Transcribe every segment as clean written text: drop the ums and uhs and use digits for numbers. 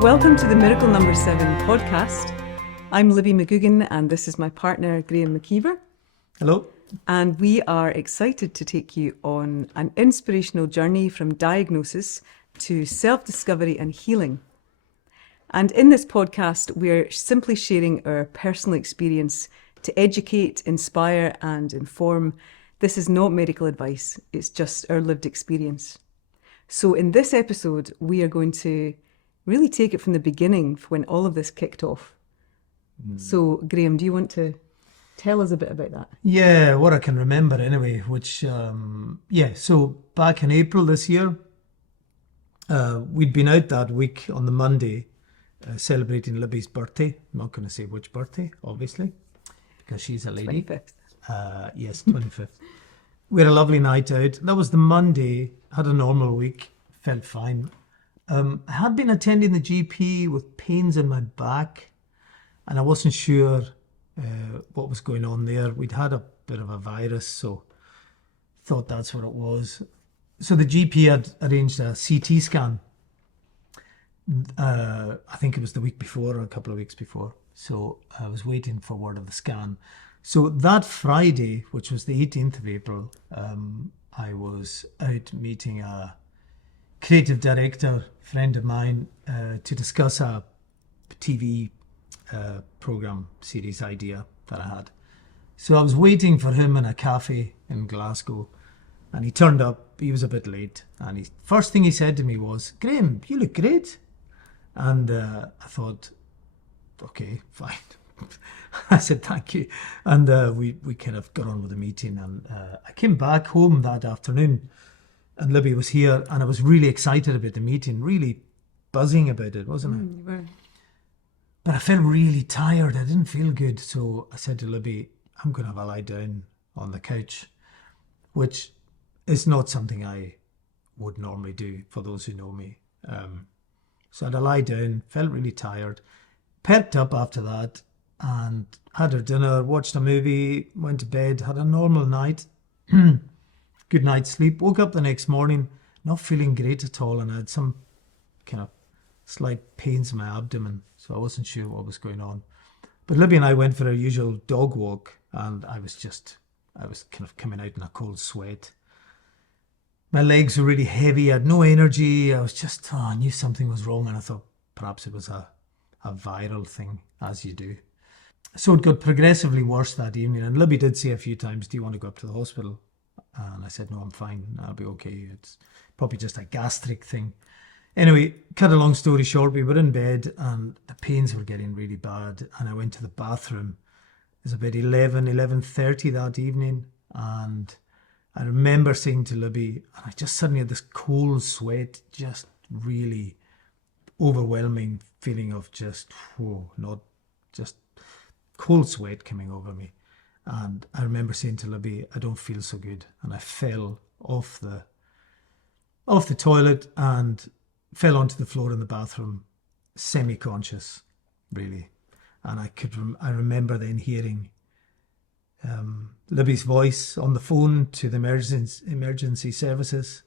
Welcome to the Miracle Number 7 podcast. I'm Libby McGugan and this is my partner Graham McKeever. Hello. And we are excited to take you on an inspirational journey from diagnosis to self-discovery and healing. And in this podcast, we're simply sharing our personal experience to educate, inspire and inform. This is not medical advice, it's just our lived experience. So in this episode, we are going to really take it from the beginning when all of this kicked off. So Graham, do you want to tell us a bit about that? Yeah, what I can remember anyway, which, so back in April this year, we'd been out that week on the Monday celebrating Libby's birthday. I'm not going to say which birthday, obviously, because she's a lady. 25th. Yes, 25th. We had a lovely night out. That was the Monday, had a normal week, felt fine. I had been attending the GP with pains in my back, and I wasn't sure what was going on there. We'd had a bit of a virus, so thought that's what it was. So the GP had arranged a CT scan. I think it was the week before or a couple of weeks before. So I was waiting for word of the scan. So that Friday, which was the 18th of April, I was out meeting a creative director, friend of mine, to discuss a TV program series idea that I had. So I was waiting for him in a cafe in Glasgow, and he turned up. He was a bit late, and first thing he said to me was, "Graham, you look great." And I thought, okay, fine. I said thank you, and we kind of got on with the meeting. And I came back home that afternoon, and Libby was here, and I was really excited about the meeting, really buzzing about it, wasn't I? You were. But I felt really tired. I didn't feel good. So I said to Libby, I'm going to have a lie down on the couch, which is not something I would normally do for those who know me. So I had a lie down, felt really tired, perked up after that and had our dinner, watched a movie, went to bed, had a normal night, good night's sleep, woke up the next morning, not feeling great at all, and I had some kind of slight pains in my abdomen, so I wasn't sure what was going on. But Libby and I went for our usual dog walk, and I was kind of coming out in a cold sweat. My legs were really heavy, I had no energy, I knew something was wrong, and I thought perhaps it was a viral thing, as you do. So it got progressively worse that evening, and Libby did say a few times, "Do you want to go up to the hospital?" And I said, "No, I'm fine, I'll be okay. It's probably just a gastric thing." Anyway, cut a long story short, we were in bed and the pains were getting really bad, and I went to the bathroom. It was about 11:30 that evening, and I remember saying to Libby, and I just suddenly had this cold sweat, just really overwhelming feeling of just cold sweat coming over me. And I remember saying to Libby, "I don't feel so good." And I fell off the toilet and fell onto the floor in the bathroom, semi-conscious, really. And I remember then hearing Libby's voice on the phone to the emergency services.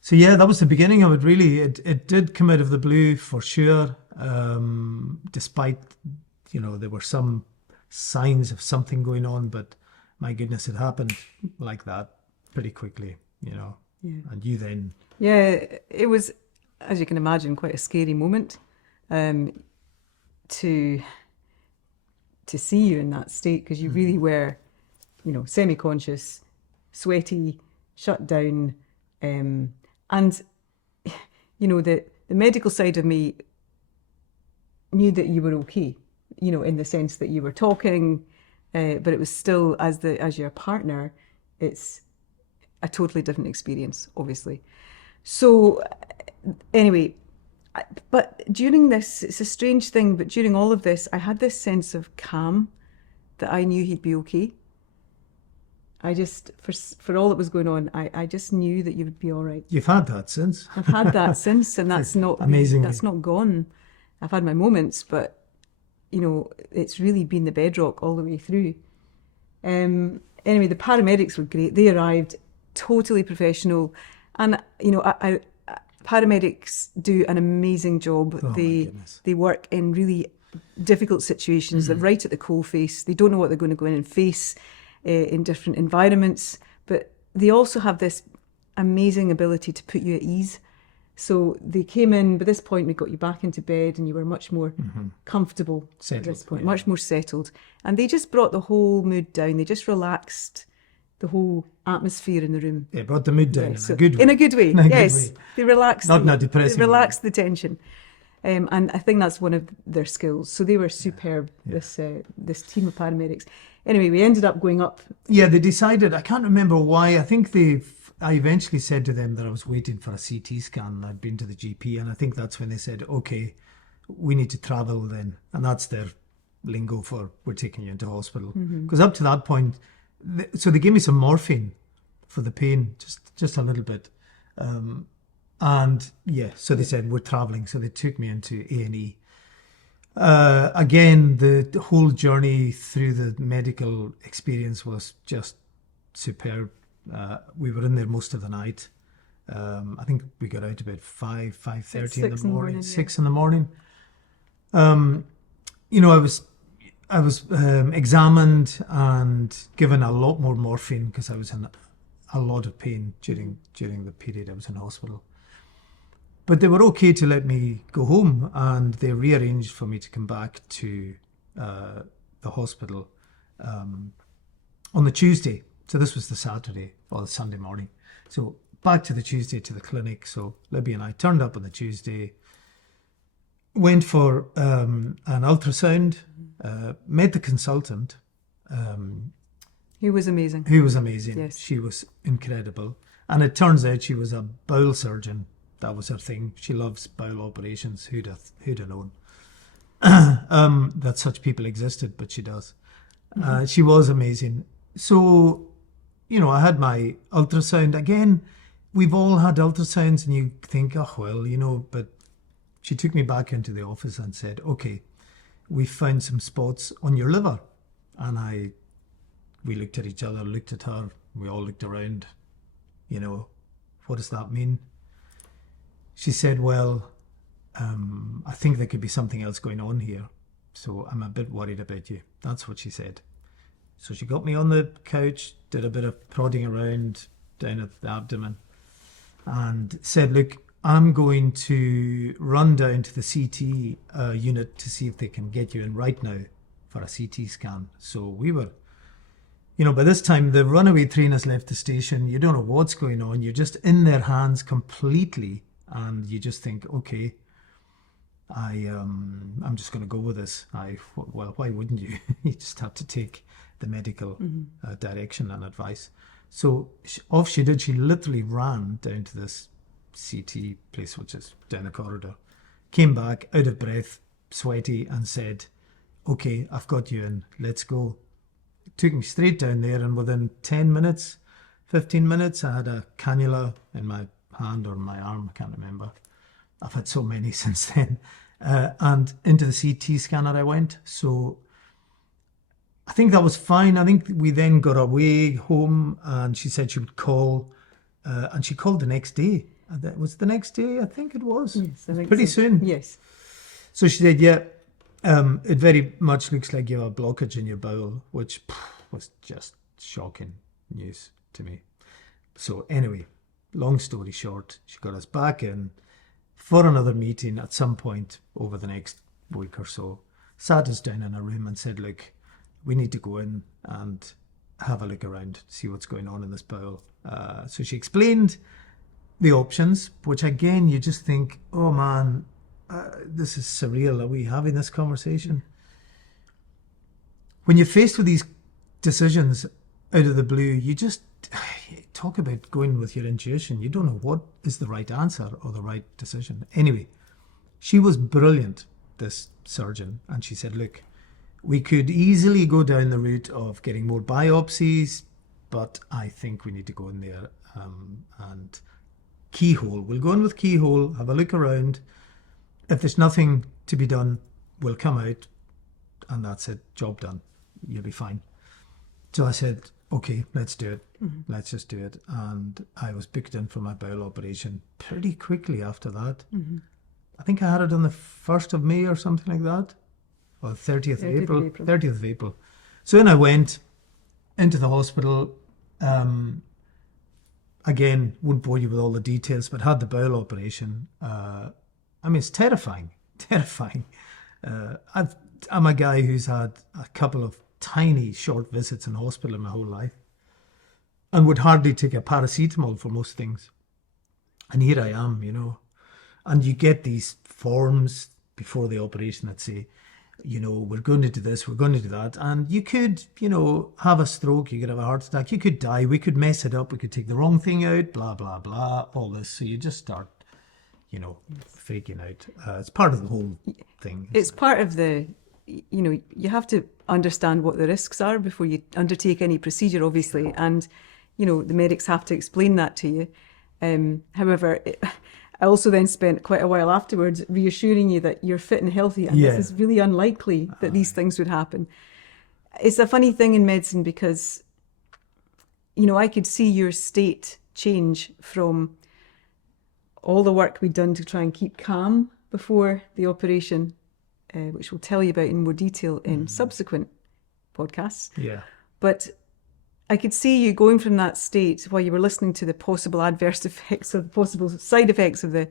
So yeah, that was the beginning of it, really. It did come out of the blue for sure, despite, there were some signs of something going on, but my goodness, it happened like that pretty quickly, Yeah. And you then... Yeah, it was, as you can imagine, quite a scary moment to see you in that state, because you really were, semi-conscious, sweaty, shut down, and, the medical side of me knew that you were okay, in the sense that you were talking, but it was still, as your partner, it's a totally different experience, obviously. So anyway, but during this, it's a strange thing, but during all of this, I had this sense of calm, that I knew he'd be okay. I just, for all that was going on, I just knew that you would be all right. You've had that since. I've had that since, and that's not amazing. That's not gone. I've had my moments, but it's really been the bedrock all the way through. Anyway, the paramedics were great. They arrived totally professional, and I paramedics do an amazing job. Oh, my goodness. They work in really difficult situations. They're right at the coalface. They don't know what they're going to go in and face in different environments, but they also have this amazing ability to put you at ease. So they came in, by this point we got you back into bed and you were much more comfortable Settled, at this point, yeah. much more settled. And they just brought the whole mood down. They just relaxed the whole atmosphere in the room. Yeah, brought the mood down Yeah, in a good way. In a good way, In a good yes. way. They relaxed. Not in a depressing They way. relaxed the tension. And I think that's one of their skills. So they were superb, this team of paramedics. Anyway, we ended up going up. Yeah, they decided, I can't remember why, I eventually said to them that I was waiting for a CT scan. I'd been to the GP, and I think that's when they said, okay, we need to travel then. And that's their lingo for, we're taking you into hospital. Because up to that point, so they gave me some morphine for the pain, just a little bit. And yeah, so they said, we're traveling. So they took me into A&E. Again, the whole journey through the medical experience was just superb. We were in there most of the night. I think we got out about 5:30 in the morning, 6 in the morning. You know, I was examined and given a lot more morphine because I was in a lot of pain during the period I was in hospital. But they were okay to let me go home, and they rearranged for me to come back to the hospital on the Tuesday. So this was the Saturday or the Sunday morning. So back to the Tuesday to the clinic. So Libby and I turned up on the Tuesday, went for an ultrasound, met the consultant. He was amazing. Who was amazing. Yes. She was incredible. And it turns out she was a bowel surgeon. That was her thing. She loves bowel operations. Who'd have known that such people existed, but she does. She was amazing. So, you know, I had my ultrasound. Again, we've all had ultrasounds and you think, oh, well, you know, but she took me back into the office and said, okay, we found some spots on your liver. And we looked at each other, looked at her, we all looked around, you know, what does that mean? She said, well, I think there could be something else going on here. So I'm a bit worried about you. That's what she said. So she got me on the couch, did a bit of prodding around down at the abdomen and said, look, I'm going to run down to the CT unit to see if they can get you in right now for a CT scan. So we were, you know, by this time the runaway train has left the station. You don't know what's going on. You're just in their hands completely. And you just think, okay, I'm just going to go with this. Well, why wouldn't you? You just have to take the medical direction and advice. So off she did. She literally ran down to this CT place, which is down the corridor, came back out of breath, sweaty, and said, okay, I've got you in, let's go. Took me straight down there, and within 10 minutes, 15 minutes, I had a cannula in my hand or my arm, I can't remember. I've had so many since then. And into the CT scanner I went. So I think that was fine. I think we then got away home, and she said she would call. And she called the next day. That was the next day, I think it was. Yes, I think pretty so. soon. Yes. So she said, yeah, it very much looks like you have a blockage in your bowel, which was just shocking news to me. So anyway, long story short, she got us back in for another meeting at some point over the next week or so, sat us down in a room and said, look, we need to go in and have a look around, see what's going on in this bowel. So she explained the options, which again, you just think, oh man, this is surreal. Are we having this conversation? When you're faced with these decisions out of the blue, you just talk about going with your intuition. You don't know what is the right answer or the right decision. Anyway, she was brilliant, this surgeon, and she said, look, we could easily go down the route of getting more biopsies, but I think we need to go in there and keyhole. We'll go in with keyhole, have a look around. If there's nothing to be done, we'll come out, and that's it, job done. You'll be fine. So I said, okay, let's do it. Let's just do it. And I was booked in for my bowel operation pretty quickly after that. I think I had it on the 1st of May or something like that. Or 30th of 30th of April. April. 30th of April. So then I went into the hospital. Again, wouldn't bore you with all the details, but had the bowel operation. I mean, it's terrifying. Terrifying. I'm a guy who's had a couple of tiny short visits in hospital in my whole life and would hardly take a paracetamol for most things. And here I am, you know. And you get these forms before the operation that say, you know, we're going to do this, we're going to do that. And you could, you know, have a stroke, you could have a heart attack, you could die, we could mess it up, we could take the wrong thing out, blah, blah, blah, all this. So you just start, you know, freaking out. It's part of the whole thing. It's part of the, you know, you have to understand what the risks are before you undertake any procedure, obviously. And, you know, the medics have to explain that to you. However, I also then spent quite a while afterwards reassuring you that you're fit and healthy and Yeah. this is really unlikely that these things would happen. It's a funny thing in medicine because, you know, I could see your state change from all the work we'd done to try and keep calm before the operation, which we'll tell you about in more detail in subsequent podcasts. Yeah. But I could see you going from that state while you were listening to the possible adverse effects or the possible side effects of the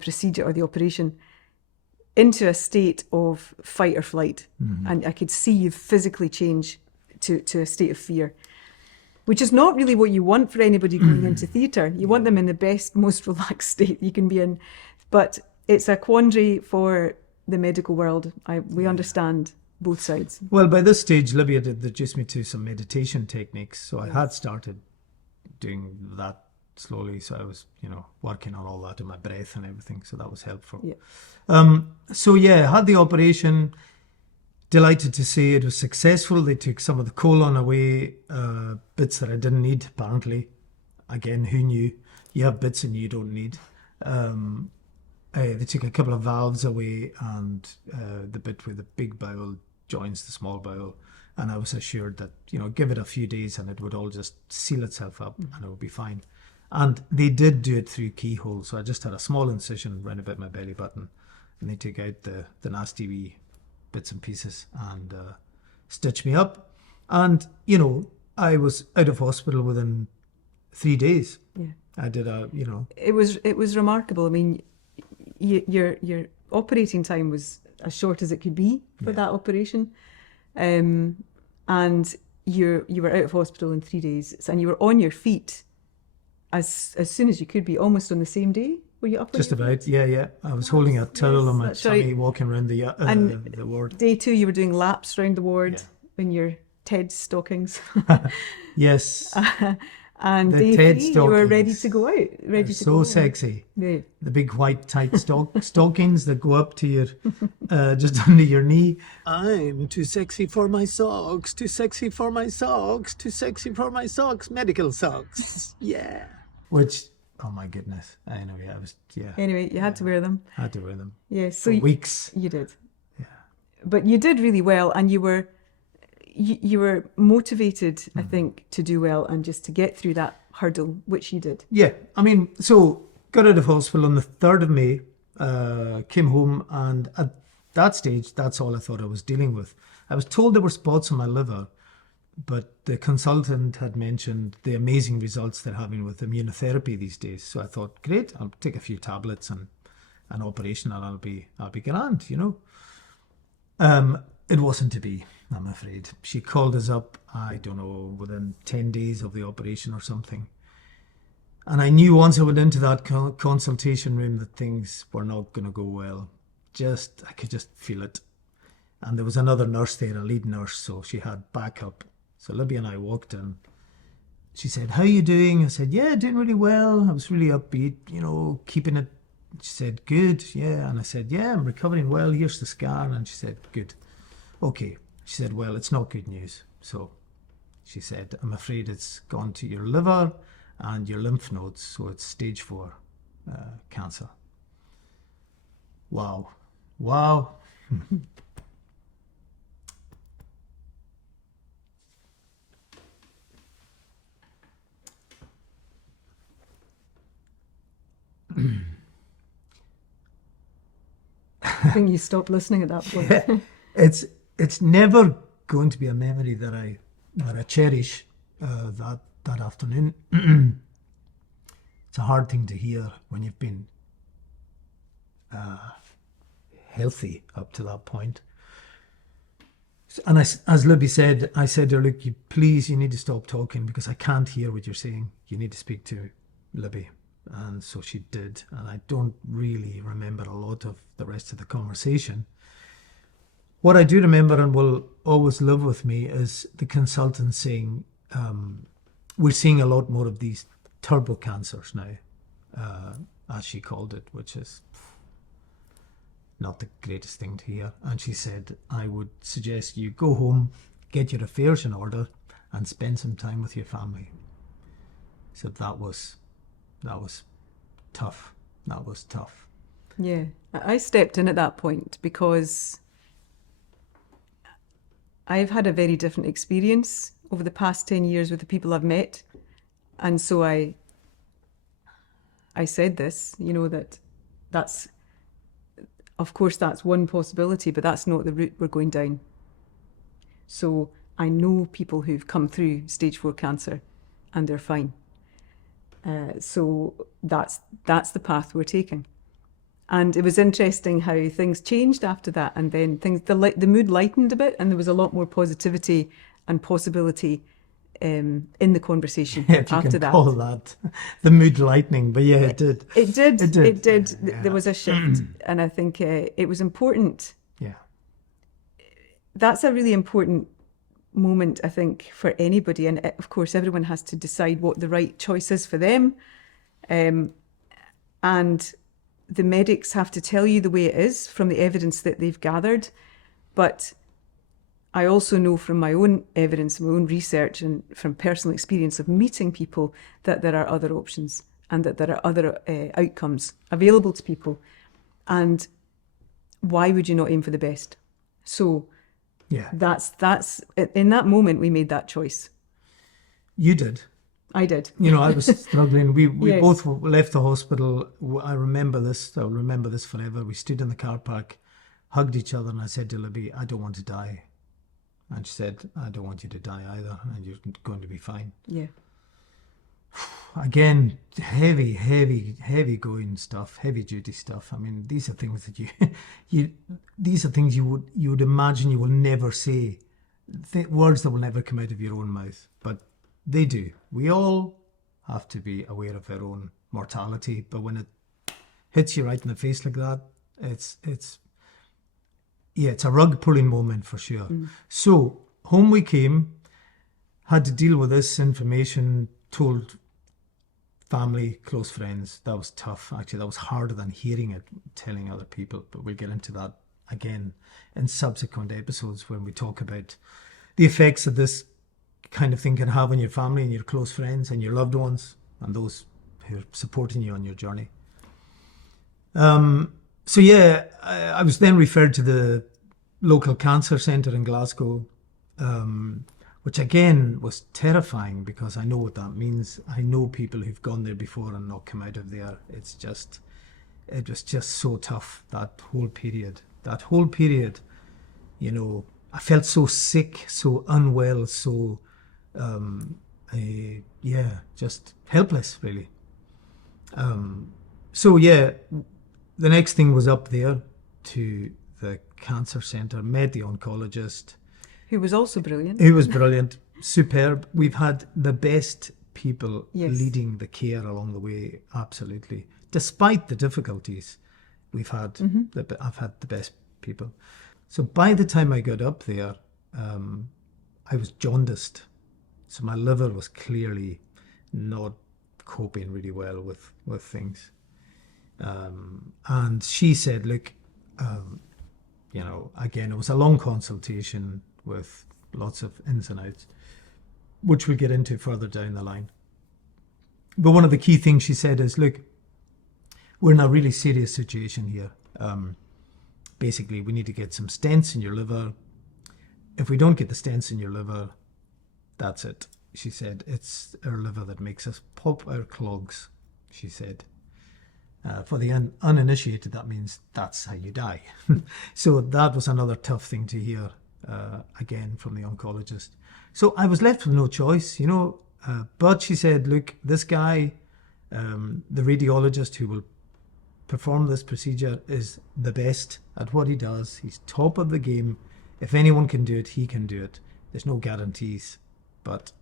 procedure or the operation into a state of fight or flight. And I could see you physically change to a state of fear, which is not really what you want for anybody going into theatre. You want them in the best, most relaxed state you can be in. But it's a quandary for the medical world. We understand both sides. Well, by this stage, Libby had introduced me to some meditation techniques. So I had started doing that slowly. So I was, you know, working on all that in my breath and everything. So that was helpful. Yeah. So yeah, I had the operation. Delighted to say it was successful. They took some of the colon away, bits that I didn't need, apparently. Again, who knew? You have bits and you don't need. They took a couple of valves away and the bit where the big bowel joins the small bowel. And I was assured that, you know, give it a few days and it would all just seal itself up and it would be fine. And they did do it through keyhole. So I just had a small incision round about my belly button and they took out the nasty wee bits and pieces and stitched me up. And, you know, I was out of hospital within 3 days. Yeah. I did you know. It was remarkable. I mean, your operating time was as short as it could be for that operation. And you were out of hospital in 3 days and you were on your feet as soon as you could be, almost on the same day. Were you up on Just your about, yeah. I was holding a towel on my that's tummy, right. walking around the ward. Day 2, you were doing laps around the ward in your Ted stockings. Yes, And The day Ted 3, you were ready stockings. to go out. Ready to so go. sexy. Yeah. The big white tight stockings that go up to your, just under your knee. I'm too sexy for my socks, too sexy for my socks, too sexy for my socks, medical socks. Yeah. Which, oh my goodness. Anyway, Anyway, you had to wear them. I had to wear them Yeah, so for weeks. you did. Yeah. But you did really well and you were motivated, I think, to do well and just to get through that hurdle, which you did. Yeah, I mean, so got out of hospital on the 3rd of May, came home, and at that stage, that's all I thought I was dealing with. I was told there were spots on my liver, but the consultant had mentioned the amazing results they're having with immunotherapy these days. So I thought, great, I'll take a few tablets and an operation and I'll be grand, you know. It wasn't to be, I'm afraid. She called us up, I don't know, within 10 days of the operation or something. And I knew once I went into that consultation room that things were not going to go well. I could just feel it. And there was another nurse there, a lead nurse, so she had backup. So Libby and I walked in. She said, how are you doing? I said, yeah, doing really well. I was really upbeat, you know, keeping it. She said, good, yeah. And I said, yeah, I'm recovering well. Here's the scan. And she said, good. Okay. She said, well, it's not good news. So she said, I'm afraid it's gone to your liver and your lymph nodes. So it's stage 4 cancer. Wow. I think you stopped listening at that point. Yeah. It's never going to be a memory that I cherish. That afternoon. It's a hard thing to hear when you've been healthy up to that point. And as Libby said, I said to her, look, you need to stop talking because I can't hear what you're saying. You need to speak to Libby. And so she did. And I don't really remember a lot of the rest of the conversation. What I do remember and will always live with me is the consultant saying, we're seeing a lot more of these turbo cancers now, as she called it, which is not the greatest thing to hear. And she said, I would suggest you go home, get your affairs in order, and spend some time with your family. So that was tough. That was tough. Yeah, I stepped in at that point because I've had a very different experience over the past 10 years with the people I've met. And so I said this, that's, of course, that's one possibility, but that's not the route we're going down. So I know people who've come through stage 4 cancer and they're fine. So that's the path we're taking. And it was interesting how things changed after that. And then the mood lightened a bit and there was a lot more positivity and possibility in the conversation if you after can that. call that the mood lightening, but yeah, it did. It did. Yeah. There was a shift, and I think it was important. Yeah, that's a really important moment, I think, for anybody, and of course, everyone has to decide what the right choice is for them, and the medics have to tell you the way it is from the evidence that they've gathered, but I also know from my own evidence, my own research and from personal experience of meeting people that there are other options and that there are other outcomes available to people. And why would you not aim for the best? So yeah, that's in that moment we made that choice. You did. I did. I was struggling. We Yes. both left the hospital. I remember this. I'll remember this forever. We stood in the car park, hugged each other, and I said to Libby, I don't want to die. And she said, I don't want you to die either, and you're going to be fine. Yeah. Again, heavy going stuff, heavy duty stuff. I mean, these are things that these are things you would imagine you will never say, words that will never come out of your own mouth, but they do. We all have to be aware of our own mortality, but when it hits you right in the face like that, it's a rug pulling moment for sure. So home we came, had to deal with this information, told family, close friends. That was tough. Actually, that was harder than hearing it, telling other people. But we'll get into that again in subsequent episodes when we talk about the effects that this kind of thing can have on your family and your close friends and your loved ones and those who are supporting you on your journey. So yeah, I was then referred to the local cancer centre in Glasgow, which again was terrifying because I know what that means. I know people who've gone there before and not come out of there. It was just so tough, that whole period. I felt so sick, so unwell, so, just helpless, really. So yeah, the next thing was up there to the cancer centre, met the oncologist. Who was also brilliant. Who was brilliant, superb. We've had the best people Yes. leading the care along the way, absolutely. Despite the difficulties we've had, I've had the best people. So by the time I got up there, I was jaundiced. So my liver was clearly not coping really well with things. And she said, look, again, it was a long consultation with lots of ins and outs, which we'll get into further down the line. But one of the key things she said is, look, we're in a really serious situation here. Basically, we need to get some stents in your liver. If we don't get the stents in your liver, that's it. She said, it's our liver that makes us pop our clogs, she said. For the uninitiated, that means that's how you die. So that was another tough thing to hear, again, from the oncologist. So I was left with no choice, but she said, look, this guy, the radiologist who will perform this procedure is the best at what he does. He's top of the game. If anyone can do it, he can do it. There's no guarantees, but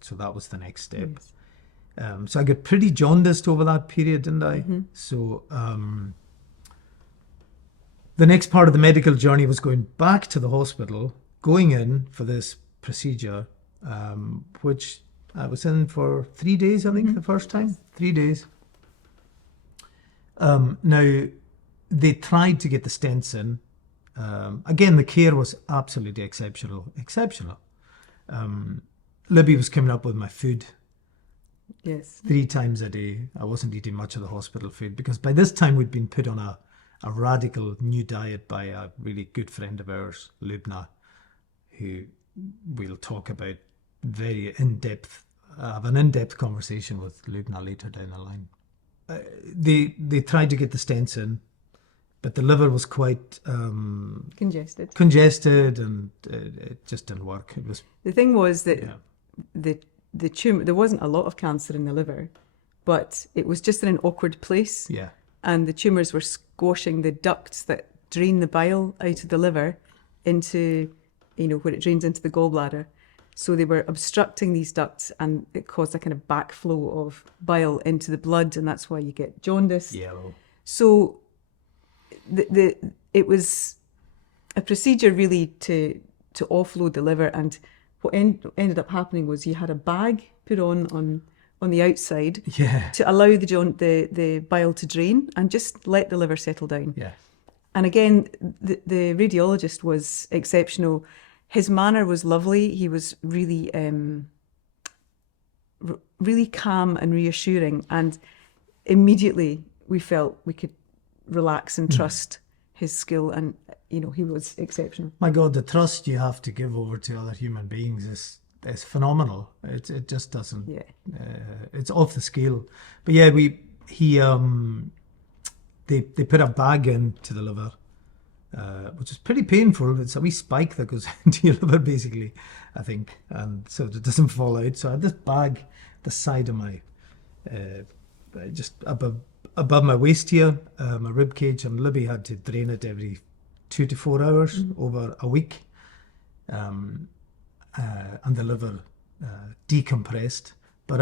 so that was the next step. Yes. So I got pretty jaundiced over that period, didn't I? Mm-hmm. So the next part of the medical journey was going back to the hospital, going in for this procedure, which I was in for 3 days, I think, the first time. 3 days. Now, they tried to get the stents in. Again, the care was absolutely exceptional. Libby was coming up with my food. Yes. 3 times a day. I wasn't eating much of the hospital food because by this time we'd been put on a radical new diet by a really good friend of ours, Libna, who we'll talk about very in-depth. I have an in-depth conversation with Libna later down the line. They tried to get the stents in, but the liver was quite congested, and it just didn't work. It was the thing was that the tumor, there wasn't a lot of cancer in the liver, but it was just in an awkward place. Yeah. And the tumours were squashing the ducts that drain the bile out of the liver into, where it drains into the gallbladder. So they were obstructing these ducts, and it caused a kind of backflow of bile into the blood, and that's why you get jaundice. Yellow. So it was a procedure really to offload the liver, and what ended up happening was you had a bag put on the outside to allow the bile to drain and just let the liver settle down. Yeah. And again, the radiologist was exceptional. His manner was lovely. He was really, really calm and reassuring. And immediately we felt we could relax and trust his skill. And, he was exceptional. My God, the trust you have to give over to other human beings is phenomenal. It just doesn't. Yeah. It's off the scale. But yeah, they put a bag into the liver, which is pretty painful. It's a wee spike that goes into your liver, basically, I think, and so it doesn't fall out. So I had this bag the side of my, just above my waist here, my rib cage, and Libby had to drain it every 2 to 4 hours over a week, and the liver decompressed. But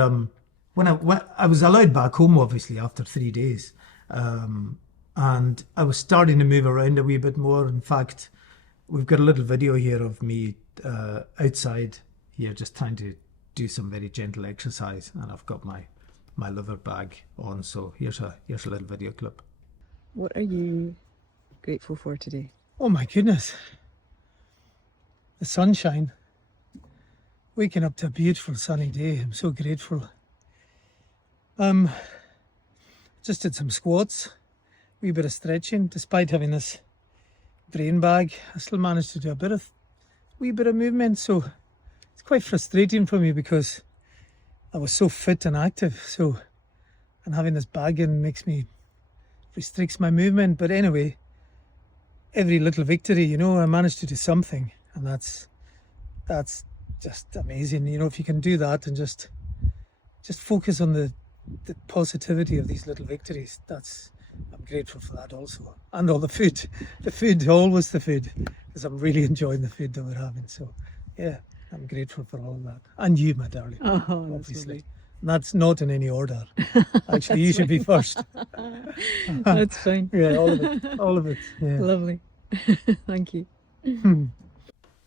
when I was allowed back home, obviously after 3 days, and I was starting to move around a wee bit more. In fact, we've got a little video here of me outside here, just trying to do some very gentle exercise, and I've got my liver bag on. So here's a little video clip. What are you grateful for today? Oh my goodness, the sunshine. Waking up to a beautiful sunny day. I'm so grateful. Just did some squats, wee bit of stretching. Despite having this drain bag, I still managed to do a wee bit of movement. So it's quite frustrating for me because I was so fit and active. And having this bag in restricts my movement. But anyway, every little victory, I managed to do something, and that's just amazing. If you can do that and just focus on the positivity of these little victories, I'm grateful for that also. And all the food, always the food, because I'm really enjoying the food that we're having. So yeah, I'm grateful for all of that. And you, my darling, obviously. That's not in any order. Actually, you should be first. That's fine. Yeah, all of it. Yeah. Lovely. Thank you.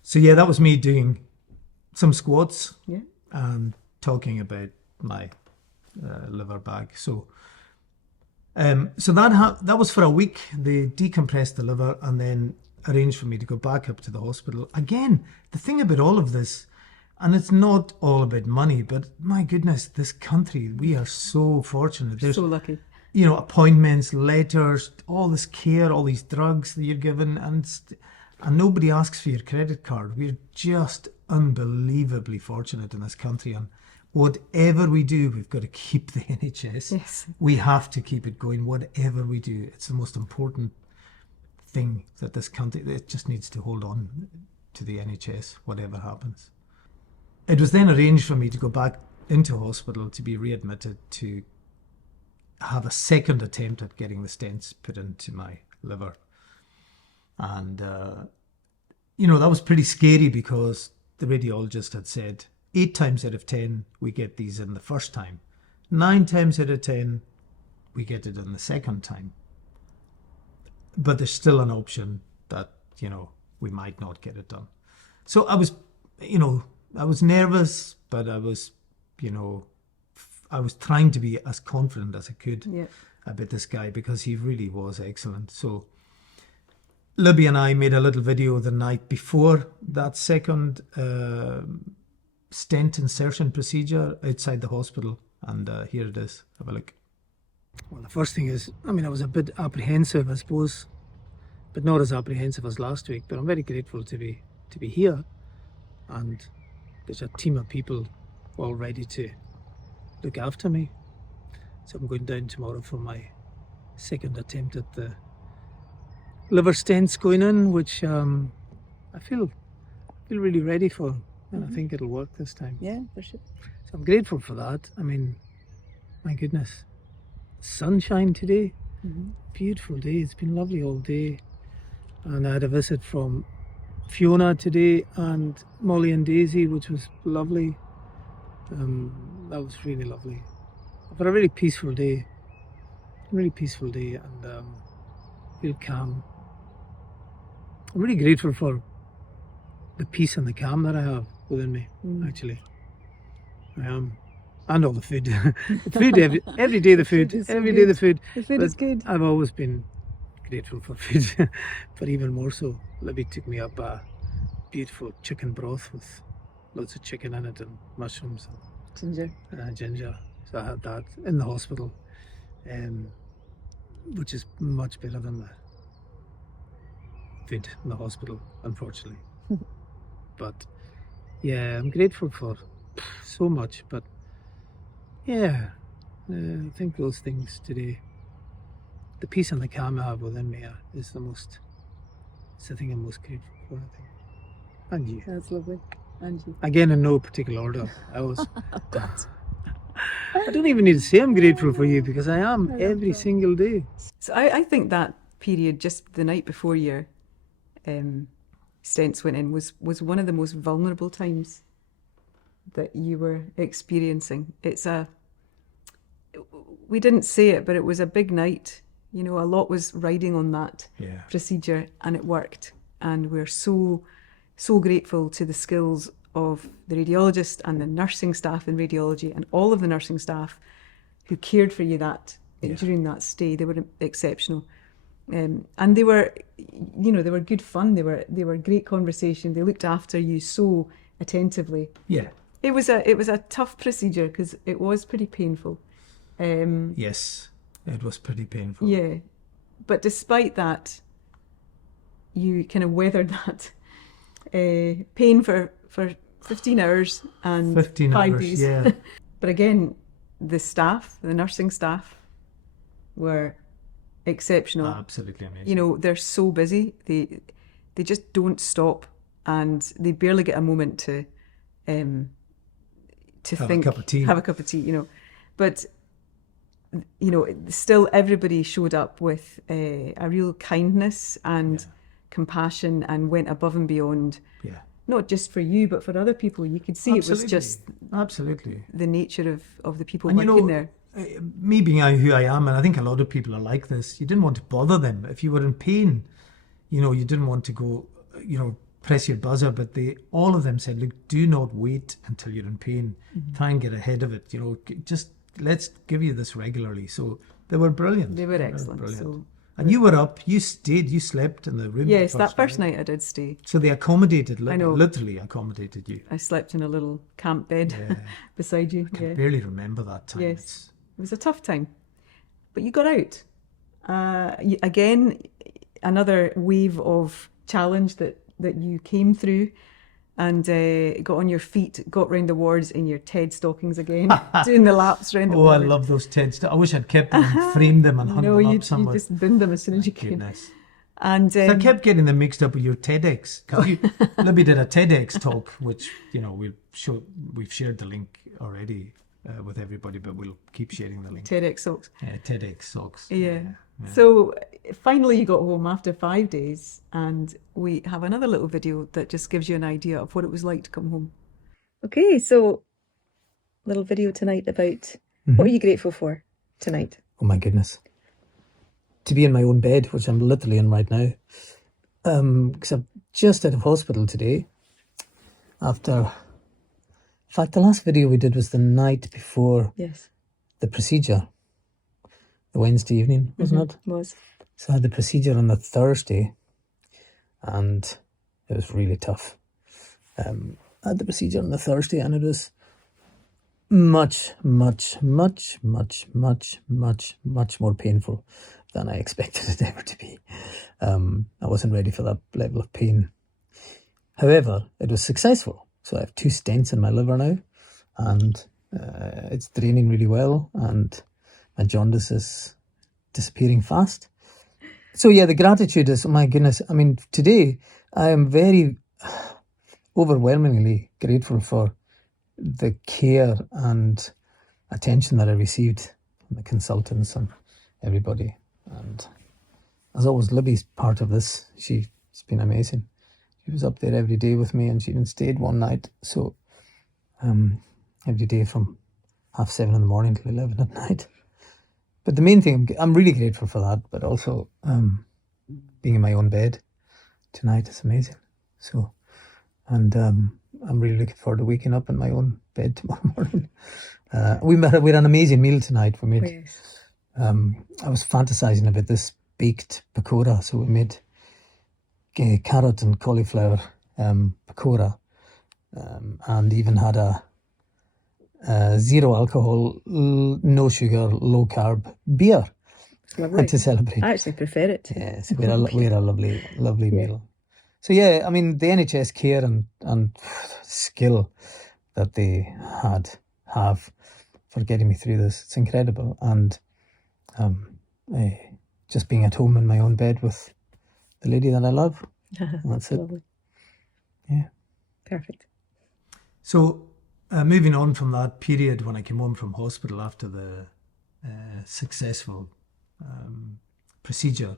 So yeah, that was me doing some squats, and talking about my liver bag. So that was for a week. They decompressed the liver and then arranged for me to go back up to the hospital. Again, the thing about all of this, and it's not all about money, but my goodness, this country, we are so fortunate. There's so lucky. Appointments, letters, all this care, all these drugs that you're given, and nobody asks for your credit card. We're just unbelievably fortunate in this country, and whatever we do, we've got to keep the NHS. Yes. We have to keep it going, whatever we do. It's the most important thing that this country, it just needs to hold on to the NHS, whatever happens. It was then arranged for me to go back into hospital to be readmitted to have a second attempt at getting the stents put into my liver. And, that was pretty scary because the radiologist had said 8 times out of 10 we get these in the first time. 9 times out of 10 we get it in the second time. But there's still an option that, we might not get it done. So I was, I was nervous, but I was, I was trying to be as confident as I could about this guy because he really was excellent. So Libby and I made a little video the night before that second stent insertion procedure outside the hospital. And here it is. Have a look. Well, the first thing is, I was a bit apprehensive, I suppose, but not as apprehensive as last week. But I'm very grateful to be here, and there's a team of people all ready to look after me. So I'm going down tomorrow for my second attempt at the liver stents going in, which I feel really ready for, and I think it'll work this time. Yeah, for sure. So I'm grateful for that. My goodness, sunshine today, beautiful day. It's been lovely all day, and I had a visit from Fiona today and Molly and Daisy, which was lovely. That was really lovely. I've had a really peaceful day, and feel calm. I'm really grateful for the peace and the calm that I have within me, actually. I am. And all the food. The food, every day the food. Every day the food. The food is good. I've always been grateful for food, but even more so. Libby took me up a beautiful chicken broth with lots of chicken in it and mushrooms Ginger. and ginger. So I had that in the hospital, which is much better than the food in the hospital, unfortunately. But yeah, I'm grateful for so much. But yeah, I think those things today, the peace and the calm I have within me is it's the thing I'm most grateful for, I think. And you. That's lovely. And you. Again, in no particular order. I don't even need to say I'm grateful for you, because I am every single day. So I think that period just the night before your stents went in was one of the most vulnerable times that you were experiencing. We didn't say it, but it was a big night. A lot was riding on that procedure, and it worked. And we're so grateful to the skills of the radiologist and the nursing staff in radiology and all of the nursing staff who cared for you during that stay. They were exceptional. And they were, they were good fun. They were great conversation. They looked after you so attentively. Yeah. It was a tough procedure because it was pretty painful. Yes, it was pretty painful. Yeah, but despite that, you kind of weathered that pain for 15 hours and 15 5 hours, days. yeah. But again, the nursing staff were exceptional. Absolutely amazing. They're so busy. They just don't stop, and they barely get a moment to have think, a cup of tea. have a cup of tea. But still everybody showed up with a real kindness and compassion and went above and beyond. Yeah. Not just for you, but for other people. You could see Absolutely. it was just absolutely the nature of the people and working there. Me being who I am, and I think a lot of people are like this, you didn't want to bother them. If you were in pain, you didn't want to go, press your buzzer, but all of them said, look, do not wait until you're in pain. Try and get ahead of it. Just let's give you this regularly. So they were brilliant. They were excellent. So, and you were up, you stayed, you slept in the room. yes, that first night I did stay. So they literally accommodated you. I slept in a little camp bed beside you. I can barely remember that time. Yes, it was a tough time, but you got out. Again, another wave of challenge that you came through. and got on your feet, got round the wards in your TED stockings again, doing the laps round the Oh, I ward. love those TEDs. I wish I'd kept them and framed them and hung No, them you up somewhere. just bin them as soon as you can. Goodness. And So I kept getting them mixed up with your TEDx. Because Libby did a TEDx talk, which, we've shared the link already with everybody, but we'll keep sharing the link. TEDx socks. TEDx socks. Yeah. So finally you got home after 5 days, and we have another little video that just gives you an idea of what it was like to come home. Okay, so little video tonight about what are you grateful for tonight? Oh my goodness. To be in my own bed, which I'm literally in right now. Because I'm just out of hospital today. In fact, the last video we did was the night before Yes. the procedure. The Wednesday evening, wasn't it? Was. So I had the procedure on the Thursday, and it was really tough. I had the procedure on the Thursday, and it was much, much, much, much, much, much, much more painful than I expected it ever to be. I wasn't ready for that level of pain. However, it was successful. So I have 2 stents in my liver now, and it's draining really well, and my jaundice is disappearing fast. So yeah, the gratitude is, oh my goodness. I mean, today I am very overwhelmingly grateful for the care and attention that I received from the consultants and everybody. And as always, Libby's part of this. She's been amazing. She was up there every day with me, and she even stayed one night. So every day from 7:30 in the morning till 11 at night. But the main thing, I'm really grateful for that, but also being in my own bed tonight is amazing. So, and I'm really looking forward to waking up in my own bed tomorrow morning. We had an amazing meal tonight. We made. I was fantasizing about this baked pakora, so we made carrot and cauliflower pakora, and even had a zero alcohol, no sugar, low carb beer to celebrate. I actually prefer it. Yeah, so we had a lovely meal. So yeah, I mean, the NHS care and skill that they have for getting me through this, it's incredible. And just being at home in my own bed with the lady that I love, that's it. Lovely. Yeah. Perfect. So moving on from that period when I came home from hospital after the successful procedure,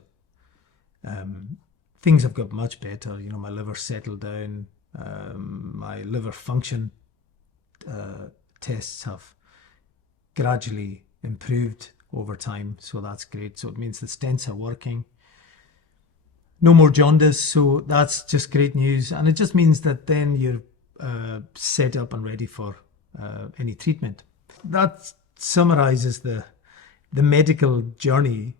things have got much better. My liver settled down. My liver function tests have gradually improved over time, so that's great. So it means the stents are working. No more jaundice, so that's just great news. And it just means that then you're set up and ready for any treatment. That summarizes the medical journey,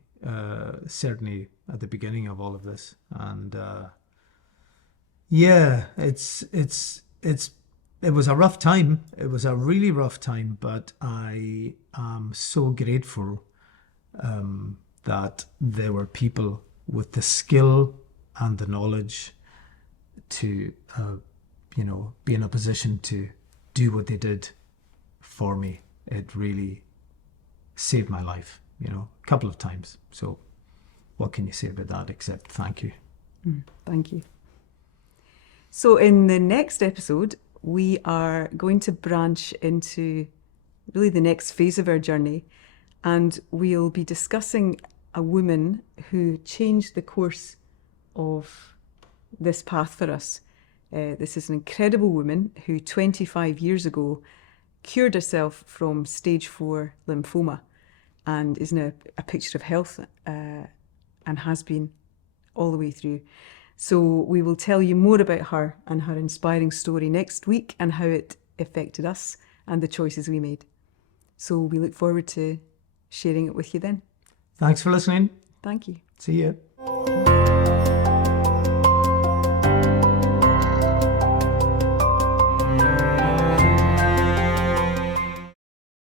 certainly at the beginning of all of this. And yeah, it was a rough time. It was a really rough time, but I am so grateful that there were people with the skill and the knowledge to, be in a position to do what they did for me. It really saved my life, a couple of times. So what can you say about that except thank you? Thank you. So in the next episode, we are going to branch into really the next phase of our journey, and we'll be discussing a woman who changed the course of this path for us. This is an incredible woman who 25 years ago cured herself from stage 4 lymphoma and is now a picture of health and has been all the way through. So we will tell you more about her and her inspiring story next week and how it affected us and the choices we made. So we look forward to sharing it with you then. Thanks for listening. Thank you. See you.